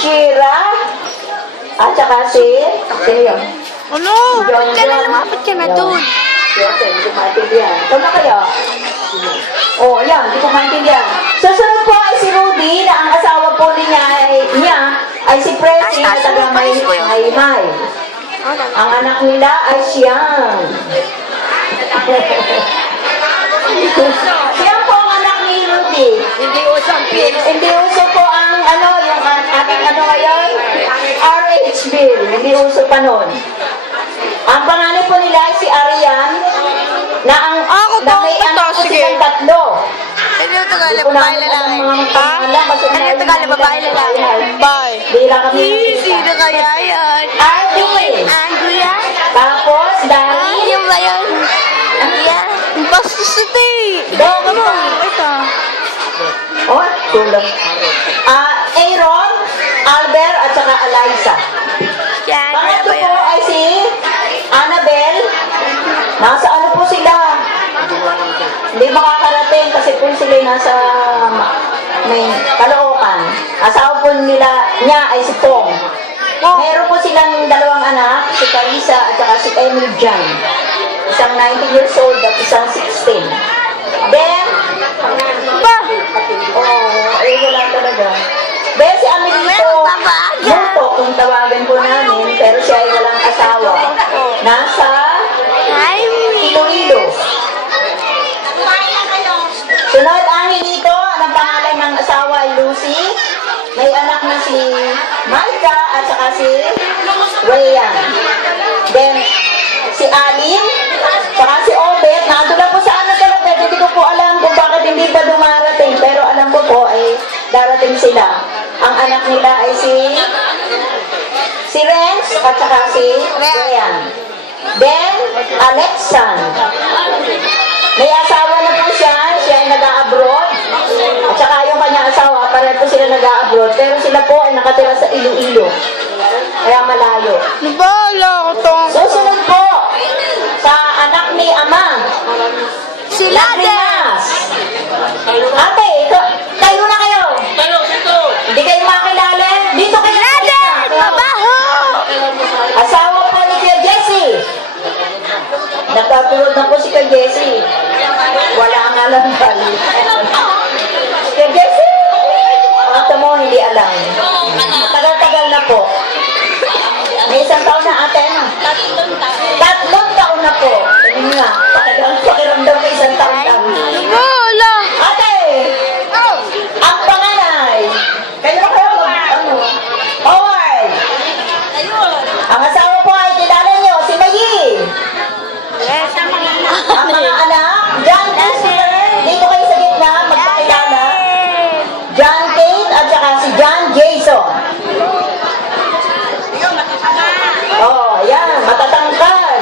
Shira. At saka si... Sino yun? Ano? Ba't ka na lumapit ka na doon? Hindi ko maintindihan. Ikaw na kayo? Oh, yan. Hindi ko maintindihan. Susunod po ay si Rudy na ang asawa po niya ay si Presi na taga Maymay. Ang anak nila ay siyang. Siyang po ang anak ni Rudy. Hindi usang pin. Hindi uso po ang yung ating ngayon, RH bill. Hindi uso pa noon. Ang pangalan po nila ay si Arian na may anak po silang tatlo. Ano yung Tagalog? Babae lalaki? Ha? Ano yung Tagalog? Babae lalaki? Bye. Bira kami. Sino kaya yan? Arvin. Andrea? Tapos, Dani. Yung ba yun? Andrea? Bastos ito eh. Dani. Ito. Oh, tulong. Aaron, Albert, at saka Eliza. Yan. Pangatlo po ay si Annabel. Nasa ano po sila? Hindi makakarating kasi po sila nasa may Caloocan. Asawa po niya ay si Pong. Meron po silang dalawang anak, si Carissa at saka si Emil Jan. Isang 19 years old at isang 16. Then, wala talaga. Then si Amelito, Muto, kung tawagan po namin, pero siya ay walang asawa. Nasa Iloilo. Sunod ang Hilito, ang pangalan ng asawa ay Lucy. May anak na si Malca at saka si Wayan. Then, si Alin, saka si Obet. Nandun lang po sa anak kalapet. Hindi ko po alam kung bakit hindi pa dumarating. Pero alam ko po ay darating sila. Ang anak nila ay si Renz at saka si Wayan. Then, Alexan. May asawa na po siya ay nag-a-abroad. At saka yung kanyang asawa, pareho po sila nag-a-abroad. Pero sila po ay nakatira sa Iloilo. Kaya malayo. Nabala ko tong. Susunod po sa anak ni Ama. Sila Lagrimas. Ate, tayo na kayo. Hindi kayo makilala. Dito kayo. Mabaho! Asawa po ni Kuya Jessie. Nagpapulod na po si Kuya Jessie. Wala nga lang bali. Kuya Jessie? Ito mo, hindi alam. Tagal-tagal na po. May isang taon na ate, ano? 3 taon na po. Sabi nga, pakiramdam ko isang taon lang. Wala! Ate! Ang panganay. Kayo na kayo ano? Howard! Ang asawa po ay kilala niyo, si Mayi. Ang mga anak, John Christopher, dito kayo sa gitna, magpakilala. John Kate at saka si John Jason. Oh, yan, matatangkad.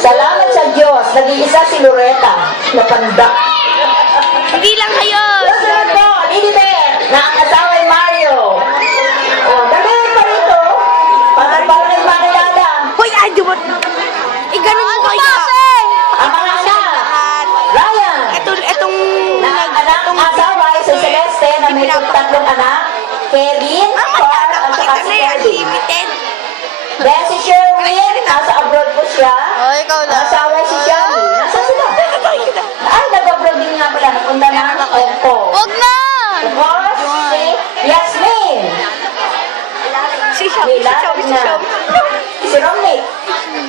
Salamat sa Diyos, nag-iisa si Loretta, na pandak. Hindi lang kayo! Susunod po, Lilibet, na ang asawa ay Mario. Oh, dali pa rito. Parang kayo makilala. Hoy, ay, di ba? Ganun mo kaya. Ang mga anak, Ryan. Itong Na ang anak ng asawa ay si Celeste na may 3 anak. Kevin, Carl, at saka si Kevin. Then si Sherwin, nasa abroad po siya. Oh, ikaw na. Ang asawa ay si Johnny. Nasaan sila? Ay, nag-abroad din nga pala. Napunta na ang Hong Kong. Huwag na! Tapos, si Yasmin. Si Shawi, Si Romney.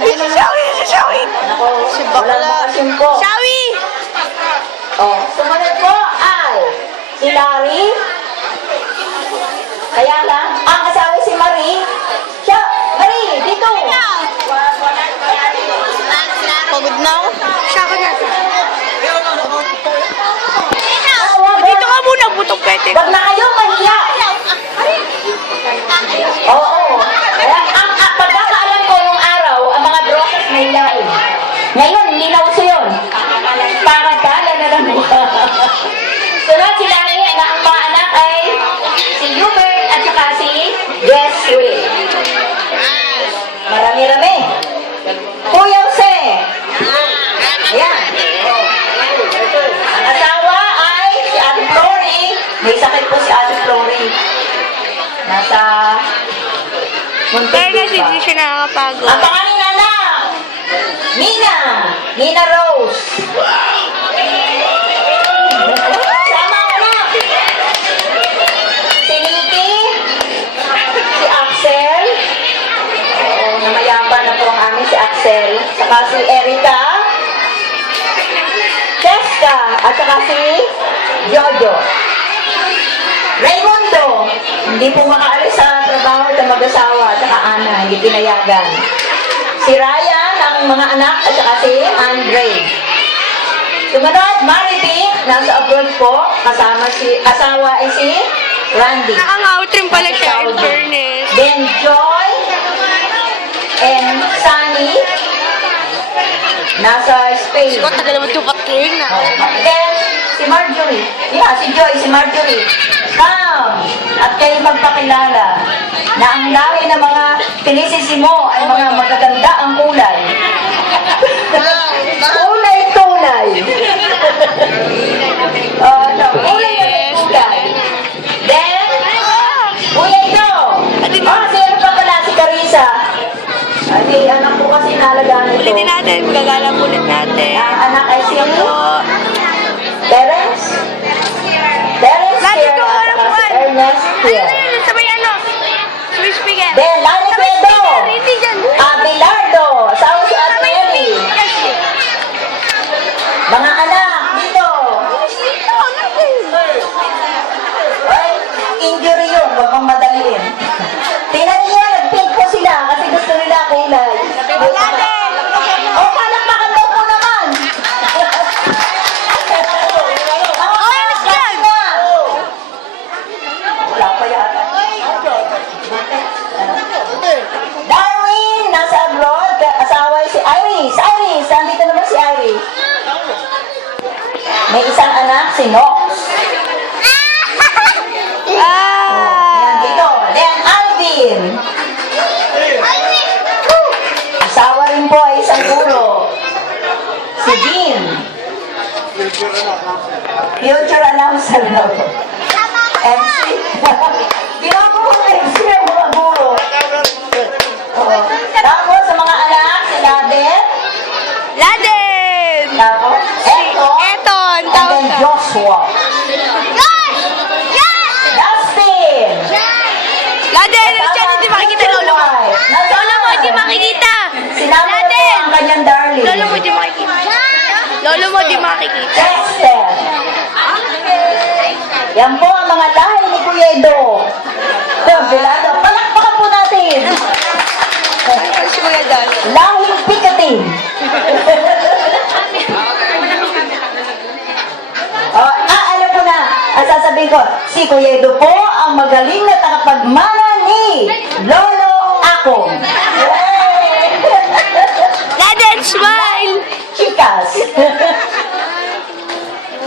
si Shawi. Ako, Si walang Bakla. bakasyon po. Shawi! Oh, sumunod po ay si Larry. Kaya lang, ang asawa si Marie. Siya, Marie, dito. Pagod na ako. Siya ka na. Dito ka muna, butong pwede. Wag na kayo, mahiya. Oo. Kaya, ang pagkakaalam ko yung araw, ang mga brokers may hilain. Ngayon, hindi na uso yun. Pakatala na lang. Sunod si Larry, na ang mga anak ay si Hubert at saka si Jessie. Marami-rami. Kuya Jose. Ayan. Ang asawa ay si Ate Flory. May sakit po si Ate Flory. Nasa Pero Montevideo kasi pa. hindi siya nakakapagod. Ang pangalan na anak, Nina. Nina Rose. Sama anak. Si Nikki. Si Axel. Oo, namayapan na po ang amin si Axel. Saka si Erika. Cheska. At saka si Jojo. Raymundo. Hindi po makaalis sa trabaho at mag-asawa. At saka Ana. Hindi pinayagan. Si Ryan, ang mga anak. At saka si Andre. Sumunod, Maribik. Nasa abroad po. Kasama si asawa ay si Randy. Nakang-outrim pala siya, in fairness. Then Joy and Sunny nasa Spain. Ikaw, tagal naman tupating na. Then si Marjorie. Yeah, si Joy, si Marjorie. Come at kayo magpakilala na ang lahi ng mga pinisisimo ay mga magaganda ang kulay. Kulay tunay. Kulay na tunay. Then, Kuya Ito. Si ano pa pala, si Carissa. Ay, anak ko kasi nalagaan ito. Ulitin natin, gagalang ulit natin. Ang anak ay si Ito. Terence. Terence Lagi here. ko At alam saka ko. si Ernest Ano here. na yun? Sabay ano? Sabay speaker. Then, Lani Sabay Pedro. speaker. Hindi dyan. Abelardo. Asawa si Ate Sabay Ellie. speaker. Mga anak, dito. Dito, natin. Ay, injury yun. Huwag mong madaliin. Tingnan niyo, nag-pink po sila kasi gusto nila kulay. Oh, palakpakan daw po naman. Okay, let's go. Wala pa yata. Darwin, nasa abroad. Asawa si Iris. Iris, nandito naman si Iris. May isang anak, si Nox. Yan, Ah. dito. Then, Alvin. Asawa rin po ay isang guro. Si Jean. Future announcer daw. MC. Ginawa mo MC ang mga guro. Oo. Tapos sa mga anak, si Laden. Laden! Tapos, Eton. Eton, And tawag then ka. Joshua. Dustin. Laden, siya hindi makikita lolo mo. Lolo mo hindi makikita. Sinama na po Laden! ang kanyang darling. Lolo mo hindi makikita. Lolo mo hindi makikita. Dexter. Yan po ang mga lahi ni Kuya Edo. Bilado. Palakpakan po natin. Ano si Kuya Dan? Lahing pikatin. Alam ko na. Ang sasabihin ko, si Kuya Edo po ang magaling na takapagmana ni Lolo Akong. Yay! Laden, smile! Chicas.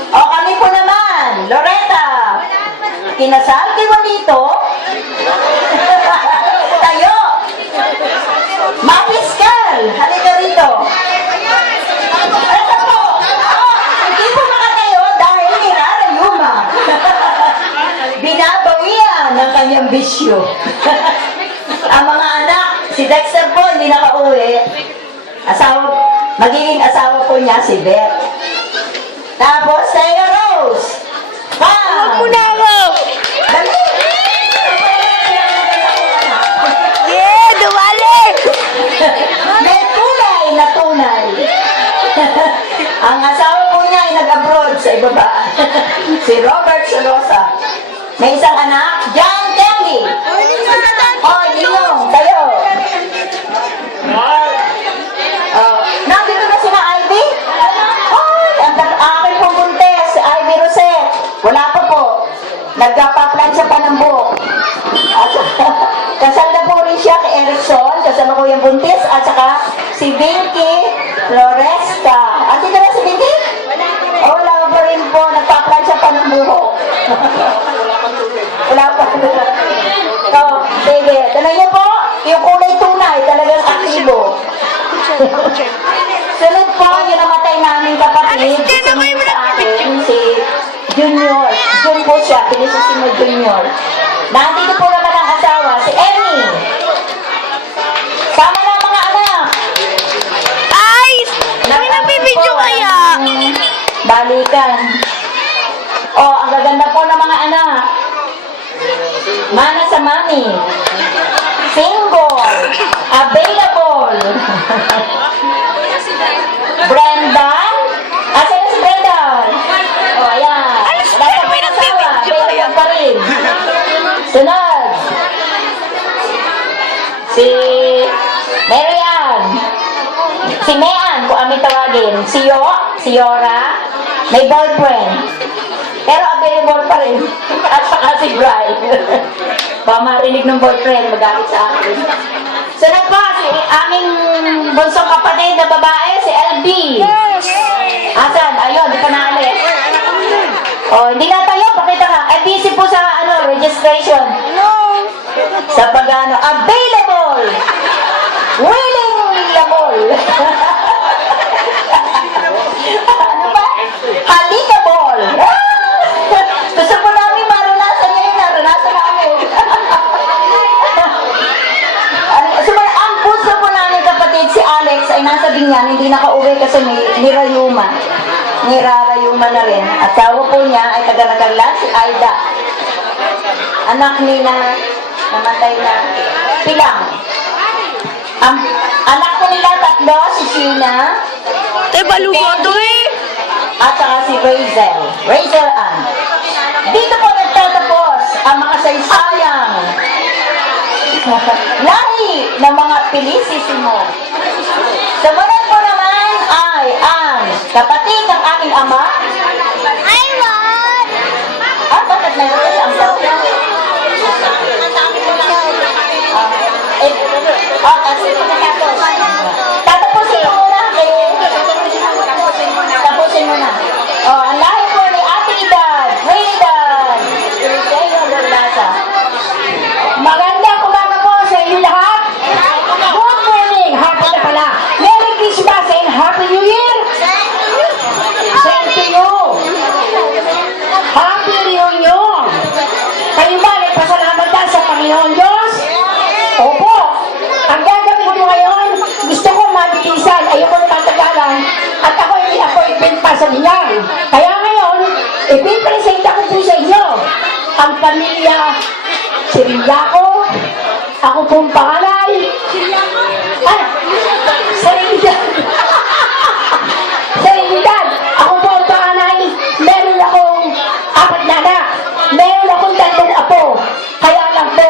O kami po naman, Loretta. Kinasal kay Juanito. Tayo. Mapiskal. Halika rito. Ito po. Hindi po makatayo dahil ninarayuma. Binabawian ng kanyang bisyo. Ang mga anak, si Dexter po hindi nakauwi. Magiging asawa po niya si Beth. Tapos, Taya Rose. Huwag mo na ako! Dali! Yeah, dumali! May kulay na tunay. Ang asawa po niya ay nag-abroad sa ibaba. Si Robert Solosa. May isang anak, John Kelly. Oh, Ninong, tayo. Nandito na sila, Ivy? Ay, ang akin pong buntes, si Ivy Rosette. Wala pa po. Nagpaplansya pa ng buhok. At kasal na po rin siya kay Erickson, kasama ko yung buntis, at saka si Vinky Floresta. At dito na si Vinky? Oh, wala pa rin po. Nagpaplansya pa ng buhok. Wala pa. So, sige. Tanong niyo po, yung kulay tunay, talagang aktibo. Sunod po, yung namatay namin kapatid, sumunod sa akin, si Junior. Jun po siya, pinisisi mo Junior. Nandito po naman ang halikan. Oh, ang gaganda po ng mga anak. Mana sa mami. Single. Available. Brendan? Asan na si Brendan? Oh, ayan. Wala pa po asawa. Available pa rin. Sunod. Si Marian. Si Mean, kung amin tawagin. Si Yora. May boyfriend. Pero available pa rin. At saka si Brian. Baka marinig ng boyfriend, magalit sa akin. Sunod po, si aming bunsong kapatid na babae, si LB. Asan? Ayun, di pa naalis. Oh, hindi na tayo, pakita ka. Ay, busy po sa registration. Sa pag-ano, available. Willingable. Ano ba? Halikable. Gusto po namin maranasan ngayon, naranasan namin. Ang puso po namin kapatid, si Alex ay nasa Binyan, hindi nakauwi kasi nirayuma. Nirarayuma na rin. Asawa po niya ay taga-Nagarlan, si Aida. Anak ni na namatay na Pilang. Ang anak ko nila tatlo, si Sheena. Tay, baluho to eh. At saka si Razel Ann. Dito po nagtatapos ang mga saysayang lahi ng mga Pilisisimo. Sumunod po naman ay ang kapatid ng aking ama. I want! Bakit meron ang kapatid? Kasi pagkatapos. Tatapusin mo muna. Tapusin mo na. Ang lahi po ni Ate Edad. Trinidad. Trinidad Berlasa. Magandang umaga po sa inyo lahat. Good morning. Hapon na pala. Merry Christmas and Happy New Year. Same to you. Happy Reunion. Kayo ba nagpasalamat na sa Panginoon Diyos? Opo. Ang gagawin ko ngayon, gusto ko mabilisan. Ayoko na matagalan. At ako hindi appointment pa sa bilang. Kaya ngayon, ipipresenta ko po sa inyo ang pamilya Sirillaco. Ako pong panganay. Serenidad. Serenidad. Ako po ang panganay. Meron akong 4 na anak. Meron akong 3 apo. Kaya lang po,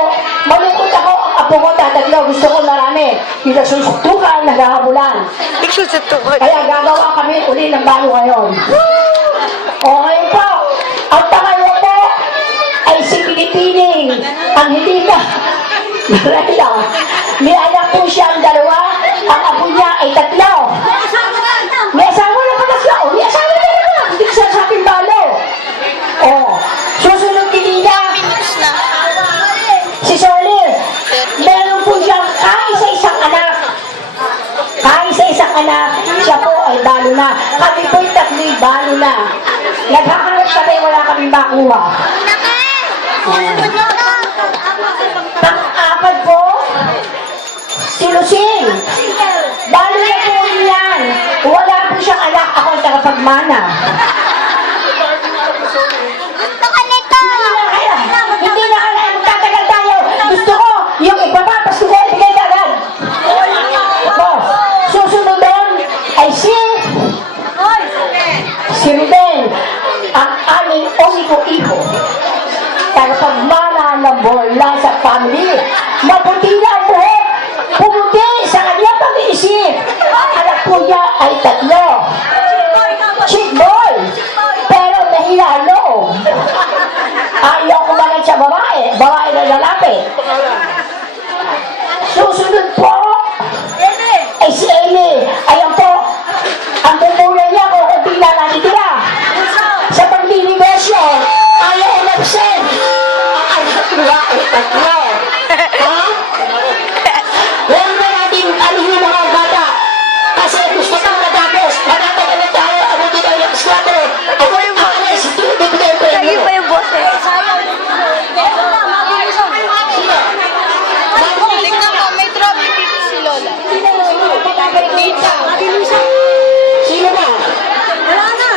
malungkot ako ang apo ko tataglo. Gusto ko marami. Yung nagsusutukan, naghahabulan. Nagsusutukan. Kaya gagawa kami uli ng bago ngayon. Okay po. Ang pangalawa po ay si Pilipining. Ang hindi na. Marala. May anak po siyang 2. Ang apo niya ay 3. May asawa na pala siya. May asawa na naman. Hindi ko sasabing balo. Susunod din niya. Si Solir. Meron po siyang kaisa-isang anak. Kaisa-isang anak. Siya po ay balo na. Kami po'y 3 balo na. Naghahanap kami, wala kaming makuha. Pang-apat po, si Lucing. Balo na po yan. Wala po siyang anak. Ako ang tagapagmana. Hindi na kaya magtatagal tayo. Gusto ko, yung ipapapas ko kayo, bigay ka agad. Susunod doon ay si Ruben, ang aming único hijo. Tagapagmana ng bola sa family. Maputi na ang buhok. Pumuti sa kanya pag-iisip. Ang anak po niya ay 3. Chick boy. Pero mahina ang loob. Ayaw ko lang sa babae. Babae na lalaki. Susunod po ay si Amy. Ayan po. Ang bumulay niya kung kunti na natitira. Sa paglilibesyo, ayaw umabsent. Ang anak nila ay 3. Ha? Meron na natin alihin yung mga bata. Kasi gusto kang matapos. Matatagal tayo. Abutin tayo ng squatter. Ako yung maalis. Bibigay ko Lagi yun. pa yung boses. Tingnan mo, may trouble dito si Lola. Tita. Sino ba? Wala na.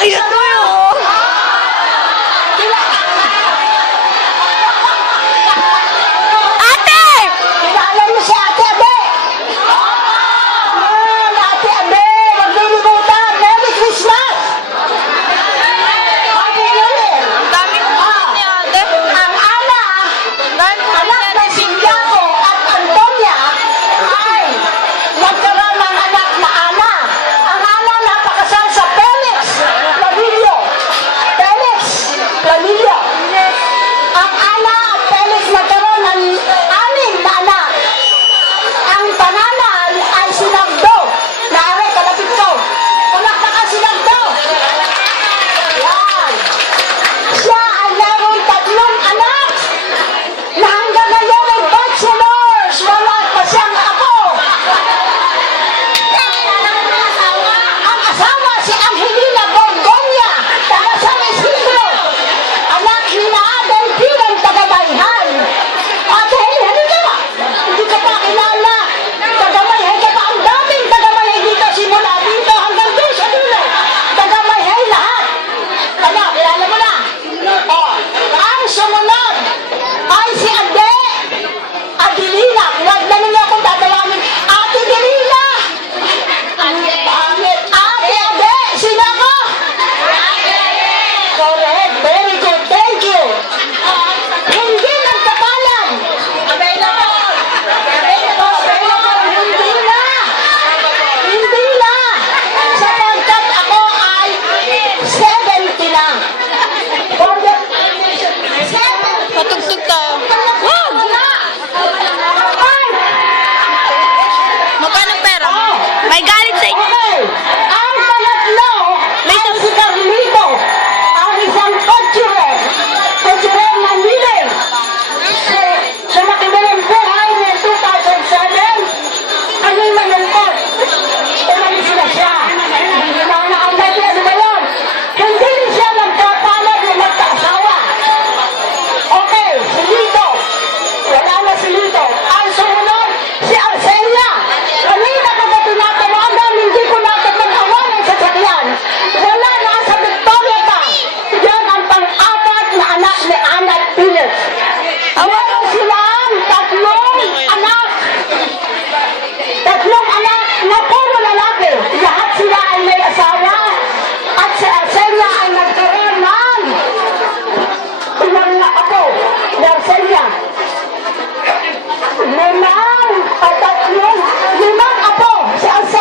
Ayan na!